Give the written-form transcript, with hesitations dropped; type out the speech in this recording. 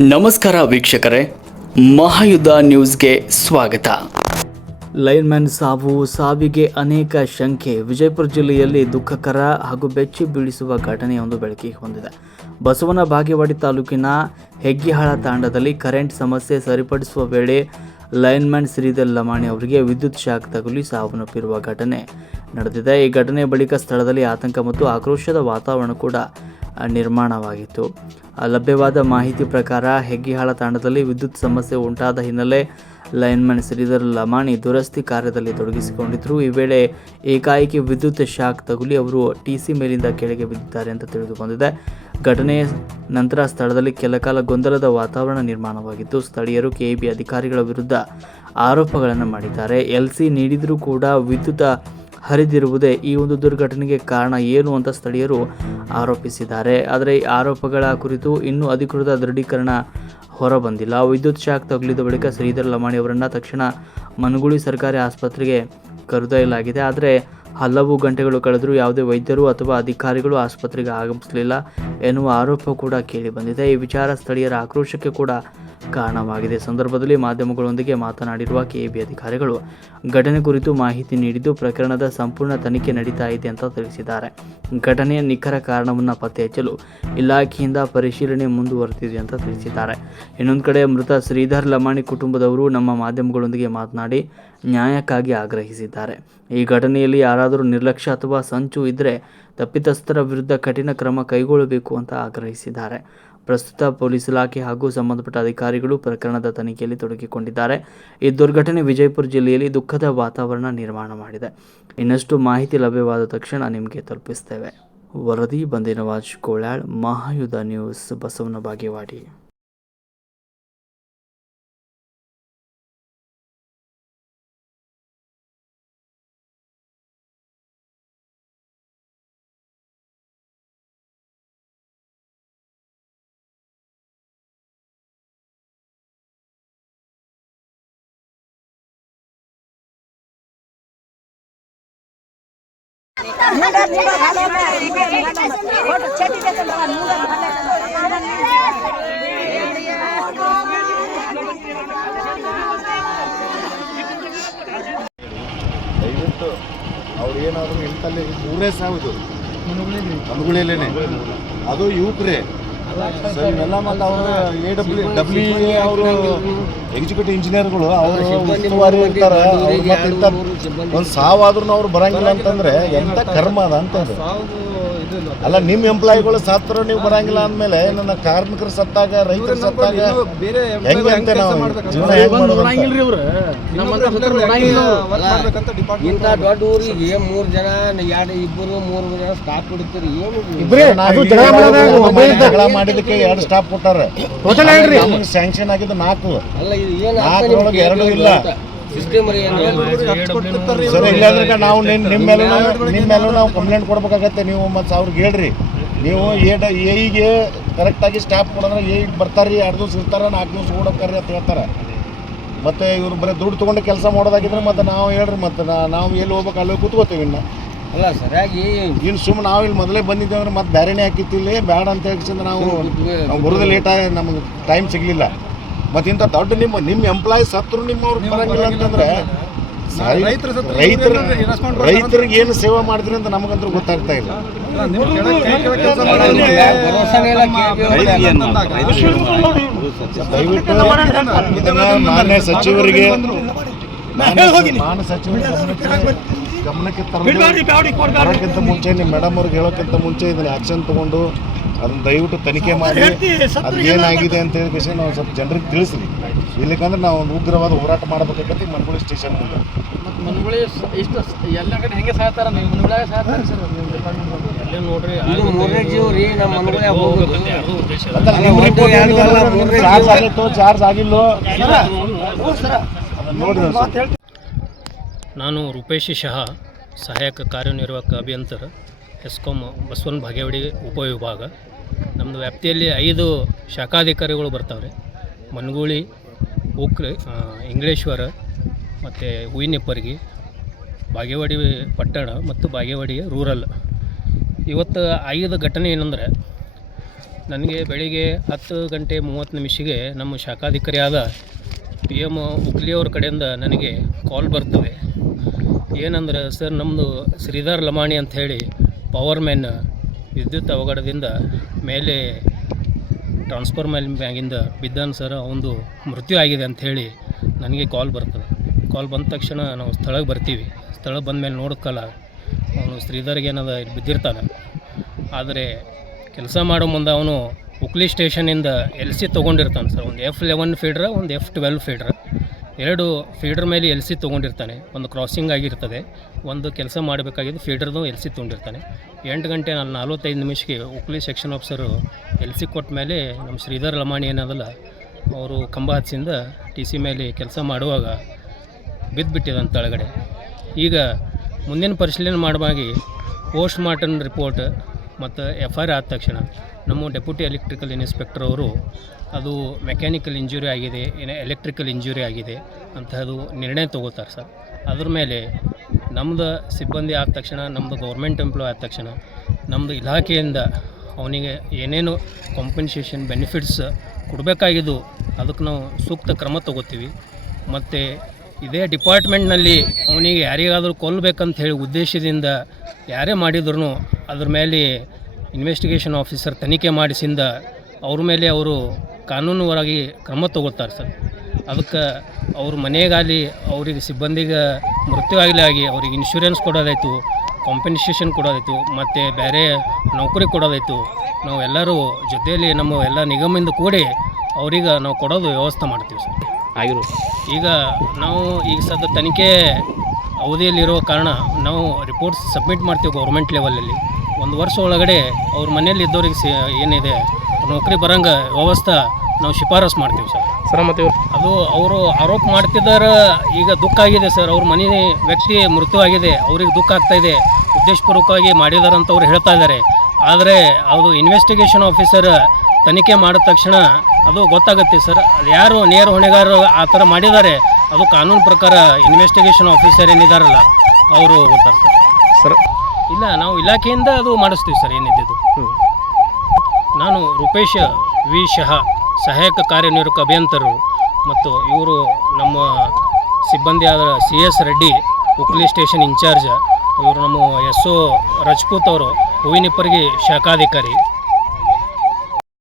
ನಮಸ್ಕಾರ ವೀಕ್ಷಕರೇ, ಮಹಾಯುದ್ಧ ನ್ಯೂಸ್ಗೆ ಸ್ವಾಗತ. ಲೈನ್ಮನ್ ಸಾವಿಗೆ ಅನೇಕ ಶಂಕೆ. ವಿಜಯಪುರ ಜಿಲ್ಲೆಯಲ್ಲಿ ದುಃಖಕರ ಹಾಗೂ ಬೆಚ್ಚಿ ಬೀಳಿಸುವ ಘಟನೆಯೊಂದು ಬೆಳಕಿಗೆ ಬಂದಿದೆ. ಬಸವನ ಬಾಗೇವಾಡಿ ತಾಲೂಕಿನ ಹೆಗ್ಗಿಹಾಳ ತಾಂಡದಲ್ಲಿ ಕರೆಂಟ್ ಸಮಸ್ಯೆ ಸರಿಪಡಿಸುವ ವೇಳೆ ಲೈನ್ಮನ್ ಶ್ರೀಧರ್ ಲಮಾಣಿ ಅವರಿಗೆ ವಿದ್ಯುತ್ ಶಾಕ್ ತಗುಲಿ ಸಾವನ್ನಪ್ಪಿರುವ ಘಟನೆ ನಡೆದಿದೆ. ಈ ಘಟನೆಯ ಬಳಿಕ ಸ್ಥಳದಲ್ಲಿ ಆತಂಕ ಮತ್ತು ಆಕ್ರೋಶದ ವಾತಾವರಣ ಕೂಡ ನಿರ್ಮಾಣವಾಗಿತ್ತು. ಲಭ್ಯವಾದ ಮಾಹಿತಿ ಪ್ರಕಾರ ಹೆಗ್ಗಿಹಾಳ ತಾಂಡದಲ್ಲಿ ವಿದ್ಯುತ್ ಸಮಸ್ಯೆ ಉಂಟಾದ ಹಿನ್ನೆಲೆ ಲೈನ್ಮನ್ ಶ್ರೀಧರ್ ಲಮಾಣಿ ದುರಸ್ತಿ ಕಾರ್ಯದಲ್ಲಿ ತೊಡಗಿಸಿಕೊಂಡಿದ್ದರು. ಈ ವೇಳೆ ಏಕಾಏಕಿ ವಿದ್ಯುತ್ ಶಾಕ್ ತಗುಲಿ ಅವರು ಟಿಸಿ ಮೇಲಿಂದ ಕೆಳಗೆ ಬಿದ್ದಿದ್ದಾರೆ ಅಂತ ತಿಳಿದು ಬಂದಿದೆ. ಘಟನೆಯ ನಂತರ ಸ್ಥಳದಲ್ಲಿ ಕೆಲಕಾಲ ಗೊಂದಲದ ವಾತಾವರಣ ನಿರ್ಮಾಣವಾಗಿತ್ತು. ಸ್ಥಳೀಯರು ಕೆಇಬಿ ಅಧಿಕಾರಿಗಳ ವಿರುದ್ಧ ಆರೋಪಗಳನ್ನು ಮಾಡಿದ್ದಾರೆ. ಎಲ್ಸಿ ನೀಡಿದರೂ ಕೂಡ ವಿದ್ಯುತ್ ಹರಿದಿರುವುದೇ ಈ ಒಂದು ದುರ್ಘಟನೆಗೆ ಕಾರಣ ಏನು ಅಂತ ಸ್ಥಳೀಯರು ಆರೋಪಿಸಿದ್ದಾರೆ. ಆದರೆ ಈ ಆರೋಪಗಳ ಕುರಿತು ಇನ್ನೂ ಅಧಿಕೃತ ದೃಢೀಕರಣ ಹೊರಬಂದಿಲ್ಲ. ವಿದ್ಯುತ್ ಶಾಕ್ ತಗುಲಿದ ಬಳಿಕ ಶ್ರೀಧರ್ ಲಮಾಣಿ ಅವರನ್ನು ತಕ್ಷಣ ಮನಗುಳಿ ಸರ್ಕಾರಿ ಆಸ್ಪತ್ರೆಗೆ ಕರೆದೊಯ್ಯಲಾಗಿದೆ. ಆದರೆ ಹಲವು ಗಂಟೆಗಳು ಕಳೆದರೂ ಯಾವುದೇ ವೈದ್ಯರು ಅಥವಾ ಅಧಿಕಾರಿಗಳು ಆಸ್ಪತ್ರೆಗೆ ಆಗಮಿಸಲಿಲ್ಲ ಎನ್ನುವ ಆರೋಪ ಕೂಡ ಕೇಳಿ ಬಂದಿದೆ. ಈ ವಿಚಾರ ಸ್ಥಳೀಯರ ಆಕ್ರೋಶಕ್ಕೆ ಕೂಡ ಕಾರಣವಾಗಿದೆ. ಸಂದರ್ಭದಲ್ಲಿ ಮಾಧ್ಯಮಗಳೊಂದಿಗೆ ಮಾತನಾಡಿರುವ ಕೆಇಬಿ ಅಧಿಕಾರಿಗಳು ಘಟನೆ ಕುರಿತು ಮಾಹಿತಿ ನೀಡಿದ್ದು ಪ್ರಕರಣದ ಸಂಪೂರ್ಣ ತನಿಖೆ ನಡೀತಾ ಇದೆ ಅಂತ ತಿಳಿಸಿದ್ದಾರೆ. ಘಟನೆಯ ನಿಖರ ಕಾರಣವನ್ನು ಪತ್ತೆ ಹಚ್ಚಲು ಇಲಾಖೆಯಿಂದ ಪರಿಶೀಲನೆ ಮುಂದುವರೆದಿದೆ ಅಂತ ತಿಳಿಸಿದ್ದಾರೆ. ಇನ್ನೊಂದು ಕಡೆ ಮೃತ ಶ್ರೀಧರ್ ಲಮಾಣಿ ಕುಟುಂಬದವರು ನಮ್ಮ ಮಾಧ್ಯಮಗಳೊಂದಿಗೆ ಮಾತನಾಡಿ ನ್ಯಾಯಕ್ಕಾಗಿ ಆಗ್ರಹಿಸಿದ್ದಾರೆ. ಈ ಘಟನೆಯಲ್ಲಿ ಯಾರಾದರೂ ನಿರ್ಲಕ್ಷ್ಯ ಅಥವಾ ಸಂಚು ಇದ್ದರೆ ತಪ್ಪಿತಸ್ಥರ ವಿರುದ್ಧ ಕಠಿಣ ಕ್ರಮ ಕೈಗೊಳ್ಳಬೇಕು ಅಂತ ಆಗ್ರಹಿಸಿದ್ದಾರೆ. ಪ್ರಸ್ತುತ ಪೊಲೀಸ್ ಇಲಾಖೆ ಹಾಗೂ ಸಂಬಂಧಪಟ್ಟ ಅಧಿಕಾರಿಗಳು ಪ್ರಕರಣದ ತನಿಖೆಯಲ್ಲಿ ತೊಡಗಿಕೊಂಡಿದ್ದಾರೆ. ಈ ದುರ್ಘಟನೆ ವಿಜಯಪುರ ಜಿಲ್ಲೆಯಲ್ಲಿ ದುಃಖದ ವಾತಾವರಣ ನಿರ್ಮಾಣ ಮಾಡಿದೆ. ಇನ್ನಷ್ಟು ಮಾಹಿತಿ ಲಭ್ಯವಾದ ತಕ್ಷಣ ನಿಮಗೆ ತಲುಪಿಸ್ತೇವೆ. ವರದಿ ಬಂದಿನವಾಜ್ ಕೋಳ್ಯಾಳ್, ಮಹಾಯುದ್ಧ ನ್ಯೂಸ್, ಬಸವನ ಬಾಗೇವಾಡಿ. ದಯವಿಟ್ಟು ಅವ್ರು ಏನಾದರೂ ಎಂತಲ್ಲಿ ಊರೇ ಸಾವುದು ಮನುಗಳೇನೆ ಅದು ಯುವಕರೇ ಸರ್ ಇವೆಲ್ಲ ಮತ್ತು ಅವರು ಡಬ್ಲ್ಯೂ ಅವರು ಎಕ್ಸಿಕ್ಯೂಟಿವ್ ಇಂಜಿನಿಯರ್ಗಳು ಅವರು ಉಸ್ತುವಾರಿ ಇರ್ತಾರೆ. ಅವ್ರು ಮತ್ತೆ ಒಂದು ಸಾವಾದ್ರೂ ಅವ್ರು ಬರಂಗಿಲ್ಲ ಅಂತಂದರೆ ಎಂಥ ಕರ್ಮ ಅದ ಅಂತಂದ್ರೆ ಅಲ್ಲ. ನಿಮ್ಮ ಎಂಪ್ಲಾಯಿಗಳು ಸತ್ತರು ನೀವು ಬರಂಗಿಲ್ಲ ಅಂದಮೇಲೆ ನನ್ನ ಕಾರ್ಮಿಕರು ಸತ್ತಾಗ ರೈತರು ಸತ್ತಾಗ ಹೆಂಗೆ ಅಂತ ನಾವು ಜೀವನ ಹೆಂಗೆ ಮಾಡೋದು? ಇಂಥ ದೊಡ್ಡ ಊರಿಗೆ 3 ಜನ 2-3 ಜನ ಸ್ಟಾಫ್ ಕೊಡ್ತೀರಿ. ಜಗಳ ಮಾಡಿದಕ್ಕೆ 2 ಸ್ಟಾಫ್ ಕೊಟ್ಟಾರ. ನಮಗೆ ಸ್ಯಾಂಕ್ಷನ್ ಆಗಿದ್ದು 4. ಅಲ್ಲ ಇದು ಏನು 4 2 ಇಲ್ಲ ಸರ್. ಇಲ್ಲಾಂದ್ರೆ ನಾವು ನಿಮ್ಮೆಲ್ಲೂ ನಾವು ಕಂಪ್ಲೇಂಟ್ ಕೊಡ್ಬೇಕಾಗತ್ತೆ. ನೀವು ಮತ್ತು ಅವ್ರಿಗೆ ಹೇಳ್ರಿ, ನೀವು ಎಗೆ ಕರೆಕ್ಟಾಗಿ ಸ್ಟಾಫ್ ಕೊಡೋದ್ರೆ ಎಗೆ ಬರ್ತಾರೆ, 2 ದಿವಸ ಇರ್ತಾರೆ, 4 ದಿವಸ ಓಡೋಕ್ಕಾರ್ರಿ ಅಂತ ಹೇಳ್ತಾರೆ. ಮತ್ತು ಇವ್ರು ಬರೀ ದುಡ್ಡು ತೊಗೊಂಡು ಕೆಲಸ ಮಾಡೋದಾಗಿದ್ರೆ ಮತ್ತು ನಾವು ಹೇಳ್ರಿ, ಮತ್ತು ನಾವು ಎಲ್ಲಿ ಹೋಗ್ಬೇಕು ಅಲ್ಲಿ ಕೂತ್ಕೋತೀವಿ. ಅಲ್ಲ ಸರಿಯಾಗಿ ಇನ್ನು ಸುಮ್ಮನೆ ನಾವು ಇಲ್ಲಿ ಮೊದಲೇ ಬಂದಿದ್ದೇವೆ ಅಂದ್ರೆ ಮತ್ತೆ ಬೇರೆನೇ ಹಾಕಿತ್ತಿಲ್ಲಿ ಬೇಡ ಅಂತ ಹೇಳಿಸಿದ್ರೆ ನಾವು ಬರೋದು ಲೇಟಾಗಿ ನಮಗೆ ಟೈಮ್ ಸಿಗಲಿಲ್ಲ. ಮತ್ತು ಇಂಥ ದೊಡ್ಡ ನಿಮ್ಮ ಎಂಪ್ಲಾಯಿ ಸತ್ರು ನಿಮ್ಮವ್ರಿಗೆ ಬರೋಂಗಿಲ್ಲ ಅಂತಂದರೆ ರೈತರಿಗೆ ಏನು ಸೇವೆ ಮಾಡಿದ್ರಿ ಅಂತ ನಮಗಂತೂ ಗೊತ್ತಾಗ್ತಾ ಇಲ್ಲ. ದಯವಿಟ್ಟು ಇದನ್ನು ಮಾನ್ಯ ಸಚಿವರಿಗೆ ಗಮನಕ್ಕೆ ತರೋಕ್ಕಿಂತ ಮುಂಚೆ ನಿಮ್ಮ ಮೇಡಮ್ ಅವ್ರಿಗೆ ಹೇಳೋಕ್ಕಿಂತ ಮುಂಚೆ ಇದನ್ನು ಆ್ಯಕ್ಷನ್ ತೊಗೊಂಡು ಅದನ್ನು ದಯವಿಟ್ಟು ತನಿಖೆ ಮಾಡಿ ಅದು ಏನಾಗಿದೆ ಅಂತ ಹೇಳಿ ನಾವು ಸ್ವಲ್ಪ ಜನರಿಗೆ ತಿಳಿಸ್ರಿ. ಇಲ್ಲಿಕಂದ್ರೆ ನಾವು ಒಂದು ಉಗ್ರವಾದ ಹೋರಾಟ ಮಾಡಬೇಕಾಗತ್ತೆ ಮನಗುಳಿ ಸ್ಟೇಷನ್ ಮುಂದೆ. ಮನಗುಳಿ ಇಷ್ಟು ಎಲ್ಲ ಕಡೆ ಹೆಂಗೆ ಸಾಯ್ತಾರ? ನೀವು ಮನಗುಳಿಯಾಗ ಸಾಯ್ತಾರೆ ಸರ್. ಎಲ್ಲ ನೋಡ್ರಿ, ಇದು 3ನೇ ಜೀವ ರೀ. ನಮ್ಮ ಮನಗುಳಿಯಾಗ ಹೋಗೋದು ಚಾರ್ಜ್ ಆಗಿತ್ತು, ಚಾರ್ಜ್ ಆಗಿಲ್ಲೋ ನೋಡ್ರಿ. ನಾನು ರೂಪೇಶ್ ಶಹಾ, ಸಹಾಯಕ ಕಾರ್ಯನಿರ್ವಾಹಕ ಅಭಿಯಂತರ, ಎಸ್ಕಾಂ ಬಸವನ ಬಾಗೇವಾಡಿ ಉಪವಿಭಾಗ. ನಮ್ಮದು ವ್ಯಾಪ್ತಿಯಲ್ಲಿ 5 ಶಾಖಾಧಿಕಾರಿಗಳು ಬರ್ತಾವ್ರೆ. ಮನಗುಳಿ, ಉಕ್ರೆ, ಇಂಗ್ಲೇಶ್ವರ ಮತ್ತು ಹೂವಿನೆಪ್ಪರ್ಗಿ, ಬಾಗೇವಾಡಿ ಪಟ್ಟಣ ಮತ್ತು ಬಾಗೇವಾಡಿ ರೂರಲ್. ಇವತ್ತು 5 ಘಟನೆ ಏನಂದರೆ ನನಗೆ ಬೆಳಿಗ್ಗೆ 10:30 ನಮ್ಮ ಶಾಖಾಧಿಕಾರಿಯಾದ PM ಉಕ್ಲಿಯವ್ರ ಕಡೆಯಿಂದ ನನಗೆ ಕಾಲ್ ಬರ್ತದೆ. ಏನಂದ್ರೆ, ಸರ್ ನಮ್ಮದು ಶ್ರೀಧರ್ ಲಮಾಣಿ ಅಂಥೇಳಿ ಪವರ್ ಮ್ಯಾನ್ ವಿದ್ಯುತ್ ಅವಘಡದಿಂದ ಮೇಲೆ ಟ್ರಾನ್ಸ್ಫಾರ್ಮರ್ ಮ್ಯಾಗಿಂದ ಬಿದ್ದಾನ ಸರ್, ಅವನದು ಮೃತ್ಯು ಆಗಿದೆ ಅಂಥೇಳಿ ನನಗೆ ಕಾಲ್ ಬರ್ತದೆ. ಕಾಲ್ ಬಂದ ತಕ್ಷಣ ನಾವು ಸ್ಥಳಕ್ಕೆ ಬರ್ತೀವಿ. ಸ್ಥಳಕ್ಕೆ ಬಂದ ಮೇಲೆ ನೋಡೋಕ್ಕಲ್ಲ, ಅವನು ಶ್ರೀಧರ್ಗೆ ಏನದ ಇಲ್ಲಿ ಬಿದ್ದಿರ್ತಾನೆ. ಆದರೆ ಕೆಲಸ ಮಾಡೋ ಮುಂದೆ ಅವನು ಉಕ್ಲಿ ಸ್ಟೇಷನಿಂದ LC ತೊಗೊಂಡಿರ್ತಾನೆ ಸರ್. ಒಂದು F11 ಫೀಡ್ರ, ಒಂದು F12 ಫೀಡ್ರ, 2 ಫೀಡ್ರ್ ಮೇಲೆ LC ತೊಗೊಂಡಿರ್ತಾನೆ. ಒಂದು ಕ್ರಾಸಿಂಗ್ ಆಗಿರ್ತದೆ, ಒಂದು ಕೆಲಸ ಮಾಡಬೇಕಾಗಿದ್ದು ಫೀಡ್ರದು LC ತೊಗೊಂಡಿರ್ತಾನೆ. 8:45 ಉಕ್ಲಿ ಸೆಕ್ಷನ್ ಆಫೀಸರು LC ಕೊಟ್ಟ ಮೇಲೆ ನಮ್ಮ ಶ್ರೀಧರ್ ಲಮಾಣಿ ಏನದಲ್ಲ, ಅವರು ಕಂಬ ಹಚ್ಚಿಂದ TC ಮೇಲೆ ಕೆಲಸ ಮಾಡುವಾಗ ಬಿದ್ದುಬಿಟ್ಟಿದ್ದಾನೆ ತಳಗಡೆ. ಈಗ ಮುಂದಿನ ಪರಿಶೀಲನೆ ಮಾಡುವಾಗಿ ಪೋಸ್ಟ್ ಮಾರ್ಟಮ್ ರಿಪೋರ್ಟ್ ಮತ್ತು FIR ಆದ ತಕ್ಷಣ ನಮ್ಮ ಡೆಪ್ಯೂಟಿ ಎಲೆಕ್ಟ್ರಿಕಲ್ ಇನ್ಸ್ಪೆಕ್ಟರ್ ಅವರು ಅದು ಮೆಕ್ಯಾನಿಕಲ್ ಇಂಜುರಿ ಆಗಿದೆ, ಎಲೆಕ್ಟ್ರಿಕಲ್ ಇಂಜುರಿ ಆಗಿದೆ ಅಂತ ಅದು ನಿರ್ಣಯ ತೊಗೋತಾರೆ ಸರ್. ಅದ್ರ ಮೇಲೆ ನಮ್ಮದು ಸಿಬ್ಬಂದಿ ಆದ ತಕ್ಷಣ, ನಮ್ಮದು ಗೌರ್ಮೆಂಟ್ ಎಂಪ್ಲಾಯ್ ಆದ ತಕ್ಷಣ ನಮ್ಮದು ಇಲಾಖೆಯಿಂದ ಅವನಿಗೆ ಏನೇನು ಕಾಂಪನ್ಸೇಷನ್ ಬೆನಿಫಿಟ್ಸ್ ಕೊಡಬೇಕಾಗಿದ್ದು ಅದಕ್ಕೆ ನಾವು ಸೂಕ್ತ ಕ್ರಮ ತೊಗೋತೀವಿ. ಮತ್ತು ಇದೇ ಡಿಪಾರ್ಟ್ಮೆಂಟ್ನಲ್ಲಿ ಅವನಿಗೆ ಯಾರಿಗಾದರೂ ಕೊಲ್ಲಬೇಕಂತ ಹೇಳಿ ಉದ್ದೇಶದಿಂದ ಯಾರೇ ಮಾಡಿದ್ರು ಅದ್ರ ಮೇಲೆ ಇನ್ವೆಸ್ಟಿಗೇಷನ್ ಆಫೀಸರ್ ತನಿಖೆ ಮಾಡಿಸಿಂದ ಅವ್ರ ಮೇಲೆ ಅವರು ಕಾನೂನುವರಾಗಿ ಕ್ರಮ ತೊಗೊಳ್ತಾರೆ ಸರ್. ಅದಕ್ಕೆ ಅವ್ರ ಮನೆಗಾಗಲಿ, ಅವರಿಗೆ ಸಿಬ್ಬಂದಿಗೆ ಮೃತ್ಯು ಆಗಲಿ ಅವ್ರಿಗೆ ಇನ್ಶೂರೆನ್ಸ್ ಕೊಡೋದಾಯಿತು, ಕಾಂಪನ್ಸೇಷನ್ ಕೊಡೋದಾಯಿತು, ಮತ್ತು ಬೇರೆ ನೌಕರಿ ಕೊಡೋದಾಯಿತು, ನಾವು ಎಲ್ಲರೂ ಜೊತೆಯಲ್ಲಿ ನಮ್ಮ ಎಲ್ಲ ನಿಗಮದಿಂದ ಕೂಡಿ ಅವ್ರಿಗೆ ನಾವು ಕೊಡೋದು ವ್ಯವಸ್ಥೆ ಮಾಡ್ತೀವಿ ಸರ್. ಈಗ ನಾವು ಈಗ ತನಿಖೆ ಅವಧಿಯಲ್ಲಿರೋ ಕಾರಣ ನಾವು ರಿಪೋರ್ಟ್ಸ್ ಸಬ್ಮಿಟ್ ಮಾಡ್ತೀವಿ ಗೌರ್ಮೆಂಟ್ ಲೆವೆಲಲ್ಲಿ. 1 ವರ್ಷ ಒಳಗಡೆ ಅವ್ರ ಮನೆಯಲ್ಲಿ ಇದ್ದವ್ರಿಗೆ ಏನಿದೆ ನೌಕರಿ ಬರೋಂಗೆ ವ್ಯವಸ್ಥೆ ನಾವು ಶಿಫಾರಸು ಮಾಡ್ತೀವಿ ಸರ್. ಮತ್ತು ಅದು ಅವರು ಆರೋಪ ಮಾಡ್ತಿದ್ದಾರೆ. ಈಗ ದುಃಖ ಆಗಿದೆ ಸರ್, ಅವ್ರ ಮನೆ ವ್ಯಕ್ತಿ ಮೃತ್ಯು ಆಗಿದೆ, ಅವ್ರಿಗೆ ದುಃಖ ಆಗ್ತಾಯಿದೆ, ಉದ್ದೇಶಪೂರ್ವಕವಾಗಿ ಮಾಡಿದಾರಂತ ಅವ್ರು ಹೇಳ್ತಾ ಇದ್ದಾರೆ. ಆದರೆ ಅದು ಇನ್ವೆಸ್ಟಿಗೇಷನ್ ಆಫೀಸರ್ ತನಿಖೆ ಮಾಡಿದ ತಕ್ಷಣ ಅದು ಗೊತ್ತಾಗುತ್ತೆ ಸರ್. ಅದು ಯಾರು ನೇರ ಹೊಣೆಗಾರರು ಆ ಥರ ಮಾಡಿದ್ದಾರೆ, ಅದು ಕಾನೂನು ಪ್ರಕಾರ ಇನ್ವೆಸ್ಟಿಗೇಷನ್ ಆಫೀಸರ್ ಏನಿದಾರಲ್ಲ ಅವರು ಗೊತ್ತಾರೆ ಸರ್. ಇಲ್ಲ, ನಾವು ಇಲಾಖೆಯಿಂದ ಅದು ಮಾಡಿಸ್ತೀವಿ ಸರ್ ಏನಿದ್ದು. ನಾನು ರೂಪೇಶ್ ವಿ ಶಹಾ, ಸಹಾಯಕ ಕಾರ್ಯನಿರ್ವಾಹಕ ಅಭಿಯಂತರರು, ಮತ್ತು ಇವರು ನಮ್ಮ ಸಿಬ್ಬಂದಿಯಾದ CS ರೆಡ್ಡಿ, ಉಕ್ಲಿ ಸ್ಟೇಷನ್ ಇನ್ಚಾರ್ಜ್. ಇವರು ನಮ್ಮ SO ರಜಪೂತ್ ಅವರು, ಹೂವಿನಿಪ್ಪರಿಗೆ ಶಾಖಾಧಿಕಾರಿ.